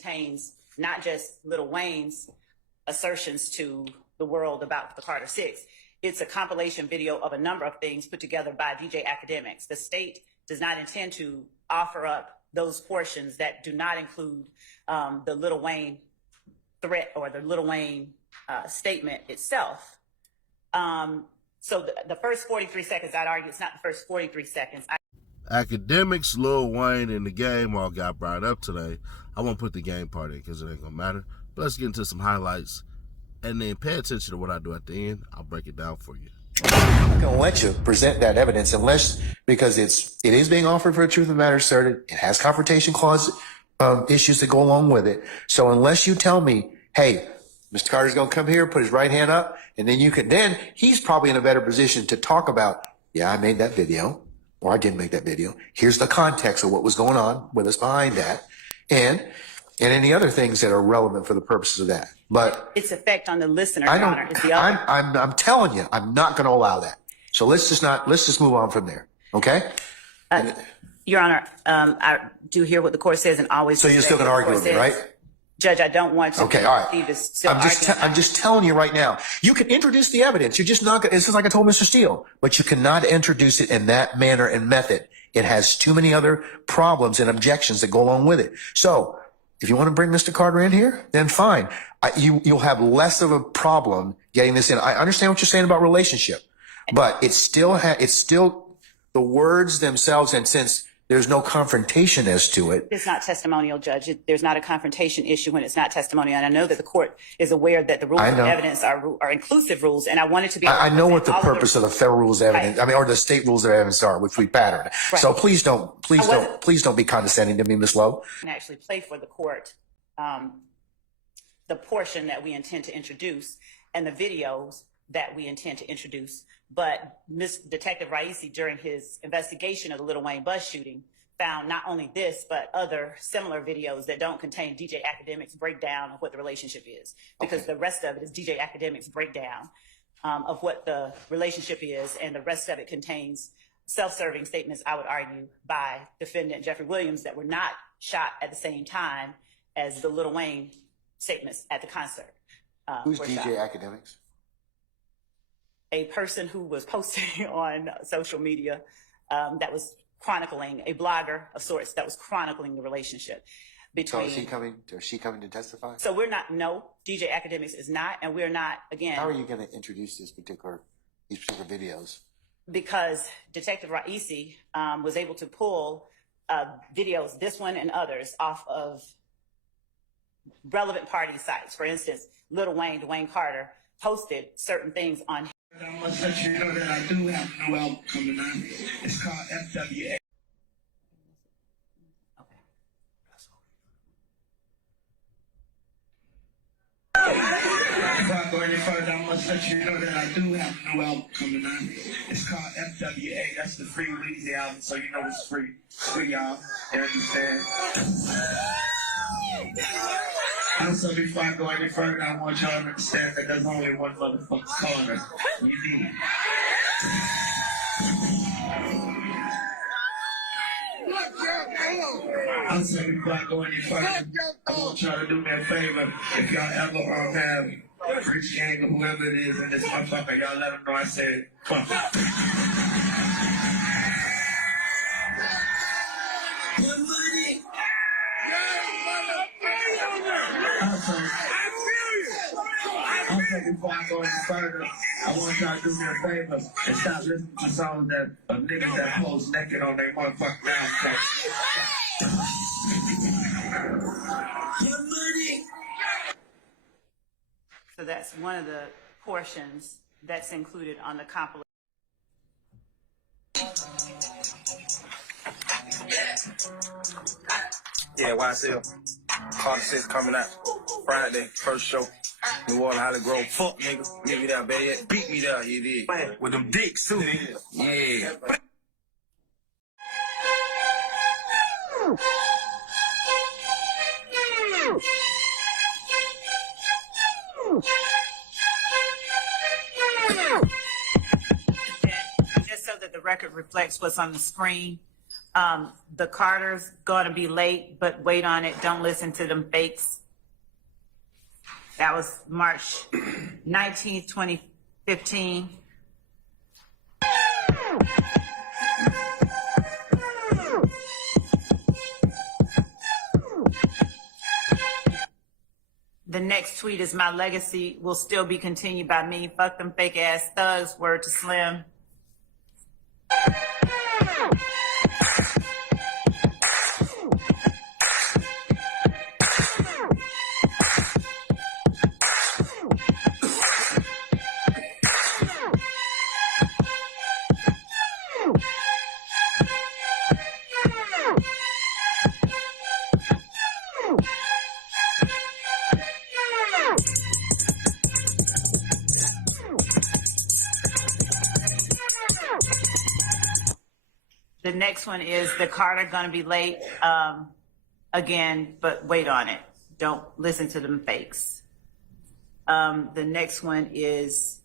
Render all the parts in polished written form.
contains not just Lil Wayne's assertions to the world about the Carter Six. It's a compilation video of a number of things put together by DJ Akademiks. The state does not intend to offer up those portions that do not include the Lil Wayne threat or the Lil Wayne statement itself. So the first 43 seconds, I'd argue it's not the first 43 seconds. Akademiks, Lil Wayne, and the game all got brought up today. I won't put the game part in because it ain't gonna matter. But let's get into some highlights and then pay attention to what I do at the end. I'll break it down for you. I'm not gonna let you present that evidence unless, because it is being offered for a truth of the matter asserted. It has confrontation clause issues that go along with it. So unless you tell me, hey, Mr. Carter's gonna come here, put his right hand up, and then he's probably in a better position to talk about, yeah, I made that video, or I didn't make that video. Here's the context of what was going on with us behind that, and any other things that are relevant for the purposes of that. But its effect on the listener, Your Honor, is the other. I'm telling you, I'm not going to allow that. So let's just move on from there. Okay? Your Honor, I do hear what the court says and always. So you're still going to argue with me, right? Judge, I don't want to. Okay, all right. I'm just telling you right now. You can introduce the evidence. You're just not going to, it's just like I told Mr. Steele, but you cannot introduce it in that manner and method. It has too many other problems and objections that go along with it. So if you want to bring Mr. Carter in here, then fine. You'll have less of a problem getting this in. I understand what you're saying about relationship, but it's still the words themselves. And since there's no confrontation as to it. It's not testimonial, Judge. There's not a confrontation issue when it's not testimonial. And I know that the court is aware that the rules of evidence are inclusive rules. And I wanted to be. I know what the purpose of the federal rules of evidence, or the state rules of evidence are, which we patterned. Right. So please don't be condescending to me, Ms. Lowe. And actually play for the court the portion that we intend to introduce and the videos that we intend to introduce. But Detective Raisi, during his investigation of the Lil Wayne bus shooting, found not only this, but other similar videos that don't contain DJ Akademiks' breakdown of what the relationship is. Because the rest of it is DJ Akademiks' breakdown of what the relationship is, and the rest of it contains self-serving statements, I would argue, by defendant Jeffrey Williams that were not shot at the same time as the Lil Wayne statements at the concert. Who's DJ Akademiks? A person who was posting on social media that was chronicling, a blogger of sorts that was chronicling the relationship between. So is she coming to testify? So we're not, no, DJ Akademiks is not, and we're not, again. How are you going to introduce these particular videos? Because Detective Raisi was able to pull videos, this one and others, off of relevant party sites. For instance, Lil Wayne, Dwayne Carter, posted certain things on. I must let you know that I do have a new album coming out. It's called FWA. Before I go any further, I must let you know that I do have a new album coming out. It's called FWA. That's the Free Weezy album, so you know it's free. Free, y'all. You understand? Also, before I go any further, I want y'all to understand that there's only one motherfucking corner. You need. Also, before I go any further, I want y'all to do me a favor. If y'all ever have Rich Gang or whoever it is in this motherfucker, y'all let them know I said, fuck. Also, before I go any further, I want y'all to do me a favor and stop listening to songs that of niggas that pose naked on their motherfucking mouth. So that's one of the portions that's included on the compilation. Yeah, YSL. Carter 6 coming out Friday, first show. New Orleans, Holly Grove. Fuck, nigga. Meet me there, baby. Beat me there, you did. With them dicks, too, nigga. Yeah. Just so that the record reflects what's on the screen, The Carter's gonna be late, but wait on it. Don't listen to them fakes. That was March 19th, 2015. The next tweet is my legacy will still be continued by me. Fuck them fake ass thugs. Word to Slim. The next one is the Carter gonna be late again, but wait on it. Don't listen to them fakes. The next one is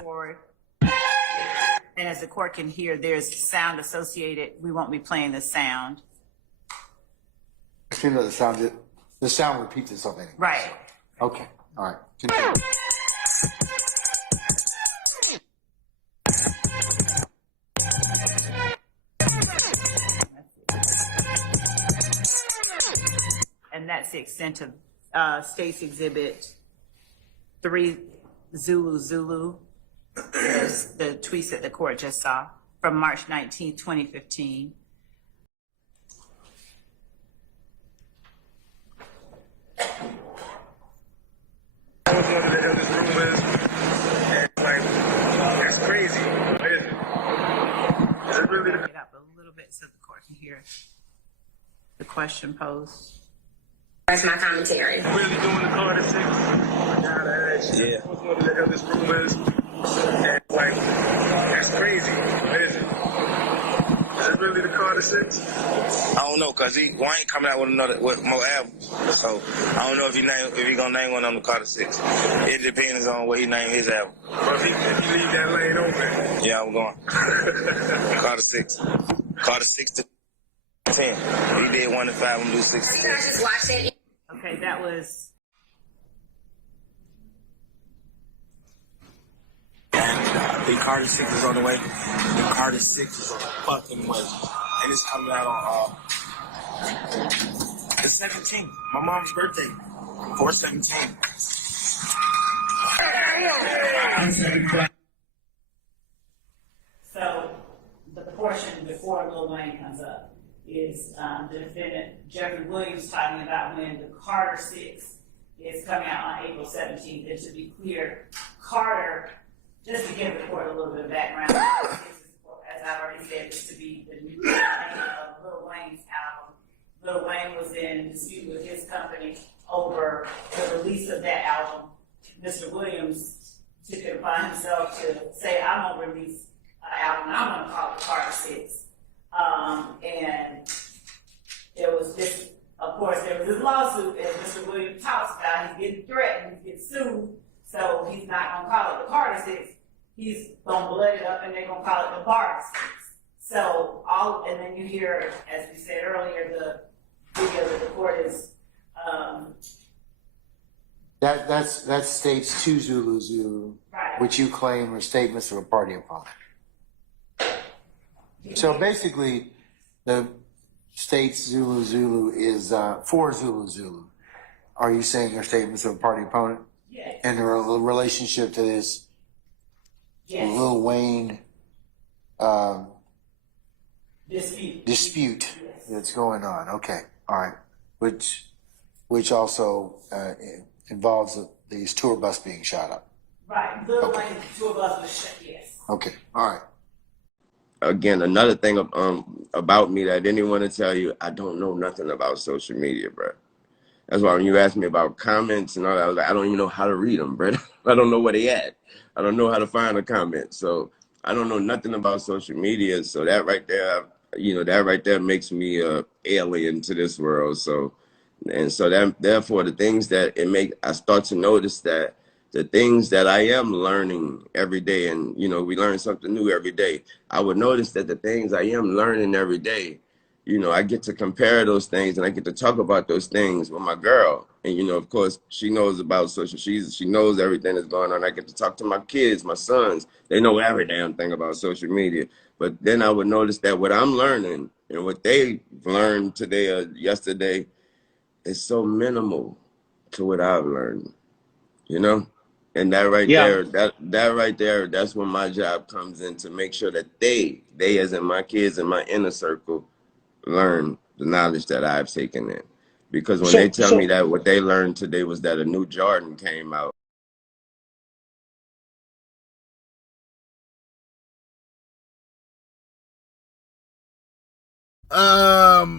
forward. And as the court can hear, there's sound associated. We won't be playing the sound. You know, the sound repeats itself anyway. Right. Okay. All right. Continue. And that's the extent of State's Exhibit 3 Zulu. There's the tweets that the court just saw from March 19, 2015. I was one of the illest rumors, and like, that's crazy. Is it really the Get up a little bit so the court can hear the question posed. That's my commentary. really doing the Carter 6? I gotta ask you. Yeah. I was one of the illest rumors, and like, that's crazy. Is it really the Carter 6? I don't know, cause Wayne coming out with more albums, so I don't know if he gonna name one of them the Carter 6. It depends on what he name his album. But if he leave that lane open, yeah, I'm going. Carter 6, Carter 6 to 10. He did 1 to 5. I'm gonna do 6 to 10. I just watched it. Okay, that was I think Carter 6 is on the way. The Carter 6 is on the fucking way. And it's coming out on the 17th. My mom's birthday. 4/17. so the portion before Lil Wayne comes up is the defendant Jeffrey Williams talking about when the Carter 6 is coming out on April 17th. And to be clear, Carter, just to give the court a little bit of background, as I already said, this to be the new name of Lil Wayne's album. Lil Wayne was in dispute with his company over the release of that album. Mr. Williams took it upon himself to say, I'm gonna release an album, I'm gonna call it Carter 6. And there was this, of course, there was this lawsuit, as Mr. Williams talks about. He's getting threatened, he's getting sued, so he's not gonna call it the Carter 6. He's gonna blood it up, and they're gonna call it the Barter 6. So and then you hear, as we said earlier, the video that the court is. That states 2 Zulu, Right. which you claim are statements of a party opponent. So basically, the states Zulu is 4 Zulu. Are you saying are statements of a party opponent? Yes. And the relationship to this Yes. Lil Wayne dispute Yes. that's going on. Okay, all right. Which also involves these tour bus being shot up. Right. Lil Wayne, 2 of us was shut. Yes. Okay, all right. Again, another thing about me that I didn't want to tell you, I don't know nothing about social media, bro. That's why when you asked me about comments and all that, I was like, I don't even know how to read them, bro. I don't know where they at. I don't know how to find a comment. So I don't know nothing about social media. So that right there makes me a alien to this world. So therefore the things that I start to notice that the things that I am learning every day, and you know, we learn something new every day. I would notice that the things I am learning every day, you know, I get to compare those things and I get to talk about those things with my girl. And, you know, of course, she knows about social. She knows everything that's going on. I get to talk to my kids, my sons. They know every damn thing about social media. But then I would notice that what I'm learning and what they learned today or yesterday is so minimal to what I've learned, you know? And that right there, that right there, that's when my job comes in, to make sure that they as in my kids in my inner circle, learn the knowledge that I've taken in. Because when they tell me that what they learned today was that a new Jordan came out.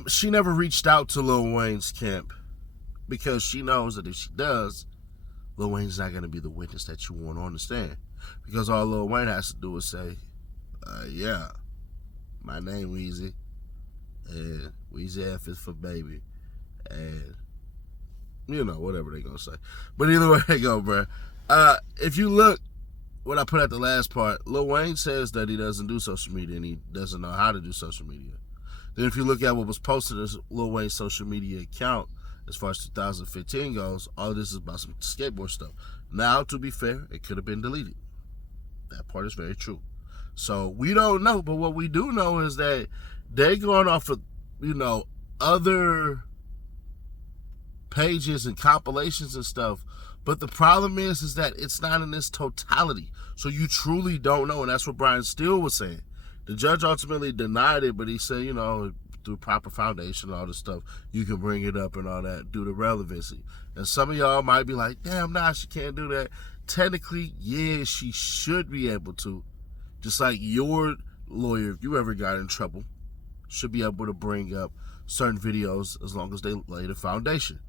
She never reached out to Lil Wayne's camp because she knows that if she does, Lil Wayne's not going to be the witness that you want on the stand. Because all Lil Wayne has to do is say, yeah, my name Weezy, and Weezy F is for baby, and you know, whatever they gonna say. But either way they go, bro. If you look what I put at the last part, Lil Wayne says that he doesn't do social media and he doesn't know how to do social media. Then if you look at what was posted as Lil Wayne's social media account as far as 2015 goes, all of this is about some skateboard stuff. Now, to be fair, it could have been deleted. That part is very true. So we don't know, but what we do know is that they're going off of, you know, other pages and compilations and stuff. But the problem is that it's not in this totality. So you truly don't know. And that's what Brian Steele was saying. The judge ultimately denied it, but he said, you know, through proper foundation and all this stuff, you can bring it up and all that due to relevancy. And some of y'all might be like, damn, nah, she can't do that. Technically, yeah, she should be able to. Just like your lawyer, if you ever got in trouble, should be able to bring up certain videos as long as they lay the foundation.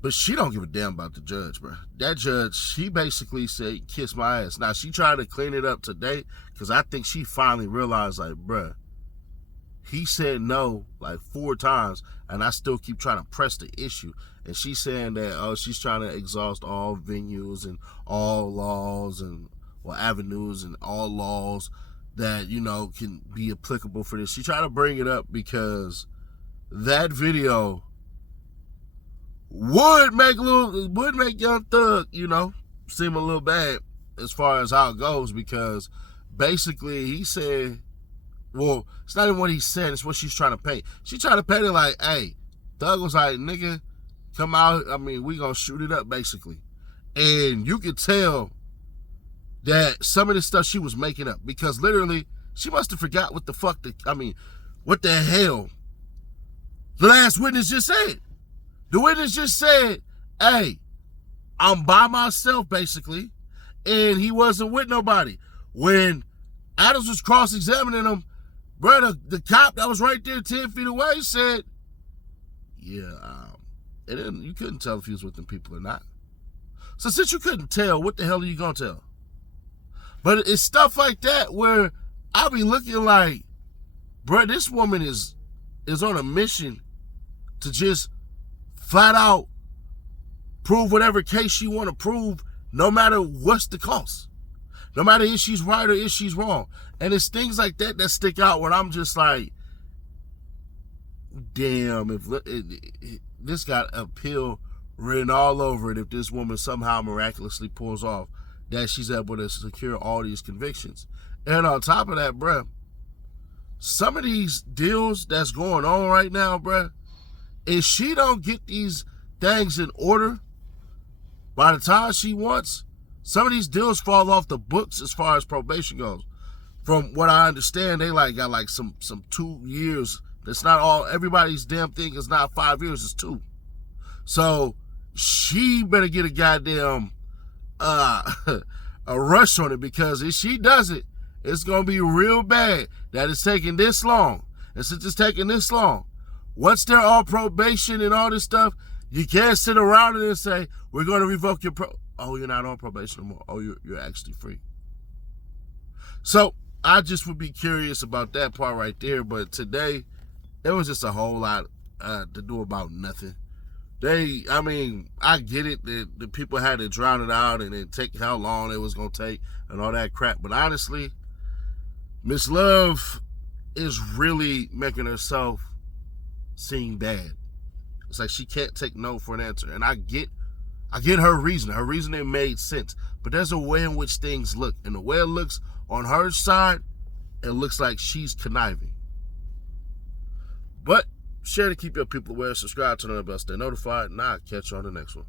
But she don't give a damn about the judge, bro. That judge, she basically said, kiss my ass. Now, she tried to clean it up today because I think she finally realized, like, bruh, he said no like 4 times, and I still keep trying to press the issue. And she's saying that, oh, she's trying to exhaust all venues and all laws and, well, avenues and all laws that, you know, can be applicable for this. She tried to bring it up because that video would make Young Thug, you know, seem a little bad as far as how it goes, because basically he said, well, it's not even what he said, it's what she's trying to paint. She's trying to paint it like, hey, Thug was like, nigga, come out, I mean, we gonna shoot it up, basically. And you could tell that some of the stuff she was making up, because literally, she must have forgot what the fuck, what the hell the last witness just said. The witness just said, hey, I'm by myself, basically, and he wasn't with nobody. When Adams was cross-examining him, brother, the cop that was right there 10 feet away said, yeah, you couldn't tell if he was with them people or not. So since you couldn't tell, what the hell are you going to tell? But it's stuff like that where I'll be looking like, bro, this woman is on a mission to just flat out prove whatever case she want to prove, no matter what's the cost. No matter if she's right or if she's wrong. And it's things like that that stick out when I'm just like, damn, if this got a pill written all over it if this woman somehow miraculously pulls off that she's able to secure all these convictions. And on top of that, bruh, some of these deals that's going on right now, bruh, if she don't get these things in order by the time she wants, some of these deals fall off the books as far as probation goes. From what I understand, they got some 2 years. That's not all. Everybody's damn thing is not 5 years, it's 2. So she better get a goddamn a rush on it, because if she does it, it's gonna be real bad that it's taking this long. And since it's taking this long, once they're on probation and all this stuff, you can't sit around and say, we're going to revoke your oh, you're not on probation anymore. Oh, you're actually free. So I just would be curious about that part right there. But today, there was just a whole lot to do about nothing. I get it that the people had to drown it out and then take how long it was going to take and all that crap. But honestly, Miss Love is really making herself seem bad. It's like she can't take no for an answer. And I get her reason. Her reasoning made sense. But there's a way in which things look. And the way it looks on her side, it looks like she's conniving. But share to keep your people aware. Subscribe to the bell. Stay notified. And I'll catch you on the next one.